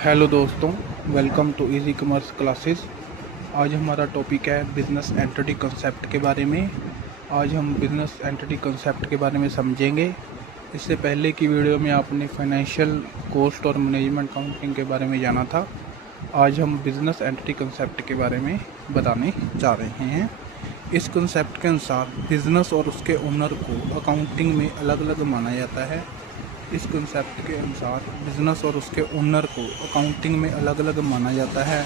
Hello दोस्तों, welcome to easy commerce classes. आज हमारा टॉपिक है बिज़नेस एंटिटी कॉन्सेप्ट के बारे में। आज हम बिज़नेस एंटिटी कॉन्सेप्ट के बारे में समझेंगे। इससे पहले की वीडियो में आपने फाइनेंशियल कॉस्ट और मैनेजमेंट अकाउंटिंग के बारे में जाना था। आज हम बिज़नेस एंटिटी कॉन्सेप्ट के बारे में बताने जा रहे हैं। इस कॉन्सेप्ट के अनुसार बिज़नेस और उसके ओनर को अकाउंटिंग में अलग अलग माना जाता है। इस कॉन्सेप्ट के अनुसार बिज़नेस और उसके ओनर को अकाउंटिंग में अलग अलग माना जाता है,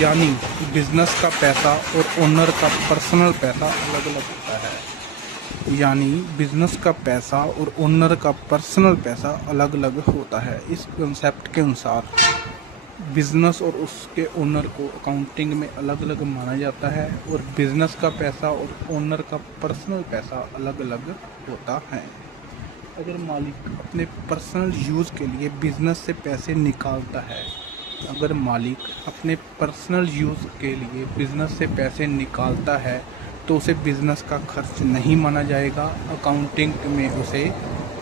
यानी बिज़नेस का पैसा और ओनर का पर्सनल पैसा अलग अलग होता है। यानी बिज़नेस का पैसा और ओनर का पर्सनल पैसा अलग अलग होता है। इस कॉन्सेप्ट के अनुसार बिज़नेस और उसके ओनर को अकाउंटिंग में अलग अलग माना जाता है और बिज़नेस का पैसा और ओनर का पर्सनल पैसा अलग अलग होता है। अगर मालिक अपने पर्सनल यूज़ के लिए बिज़नेस से पैसे निकालता है, अगर मालिक अपने पर्सनल यूज़ के लिए बिज़नेस से पैसे निकालता है तो उसे बिज़नेस का खर्च नहीं माना जाएगा। अकाउंटिंग में उसे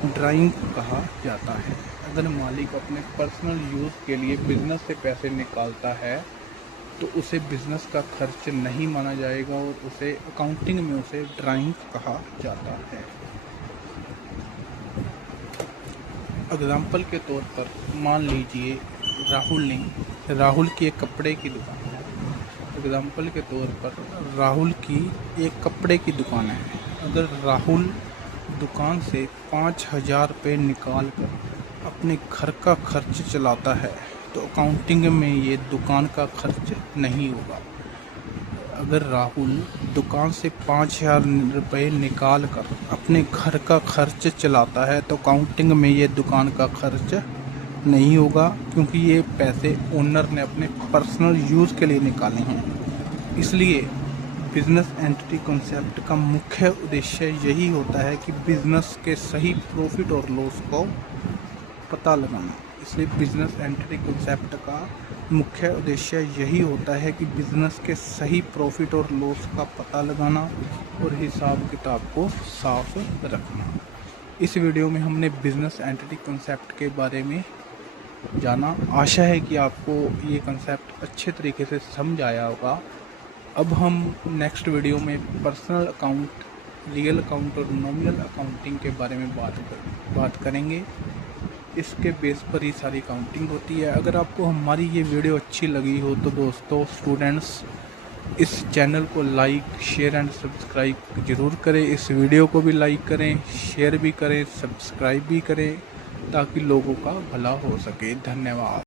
ड्राइंग कहा जाता है। अगर मालिक अपने पर्सनल यूज़ के लिए बिज़नेस से पैसे निकालता है तो उसे बिज़नेस का खर्च नहीं माना जाएगा और उसे अकाउंटिंग में उसे ड्राइंग कहा जाता है। एग्ज़ाम्पल के तौर पर मान लीजिए राहुल की एक कपड़े की दुकान है। एग्ज़ाम्पल के तौर पर राहुल की एक कपड़े की दुकान है। अगर राहुल दुकान से 5,000 रुपये निकाल कर अपने घर का खर्च चलाता है तो अकाउंटिंग में ये दुकान का खर्च नहीं होगा। अगर राहुल दुकान से 5,000 रुपये निकाल कर अपने घर का खर्च चलाता है तो अकाउंटिंग में ये दुकान का खर्च नहीं होगा, क्योंकि ये पैसे ओनर ने अपने पर्सनल यूज़ के लिए निकाले हैं। इसलिए बिज़नेस एंटिटी कॉन्सेप्ट का मुख्य उद्देश्य यही होता है कि बिज़नेस के सही प्रॉफिट और लॉस को पता लगाना। इसलिए बिज़नेस एंटिटी कॉन्सेप्ट का मुख्य उद्देश्य यही होता है कि बिज़नेस के सही प्रॉफिट और लॉस का पता लगाना और हिसाब किताब को साफ रखना। इस वीडियो में हमने बिज़नेस एंटिटी कॉन्सेप्ट के बारे में जाना। आशा है कि आपको ये कॉन्सेप्ट अच्छे तरीके से समझ आया होगा। अब हम नेक्स्ट वीडियो में पर्सनल अकाउंट, रियल अकाउंट और नॉमिनल अकाउंटिंग के बारे में बात करेंगे। इसके बेस पर ही सारी अकाउंटिंग होती है। अगर आपको हमारी ये वीडियो अच्छी लगी हो तो दोस्तों, स्टूडेंट्स, इस चैनल को लाइक, शेयर एंड सब्सक्राइब ज़रूर करें। इस वीडियो को भी लाइक करें, शेयर भी करें, सब्सक्राइब भी करें, ताकि लोगों का भला हो सके। धन्यवाद।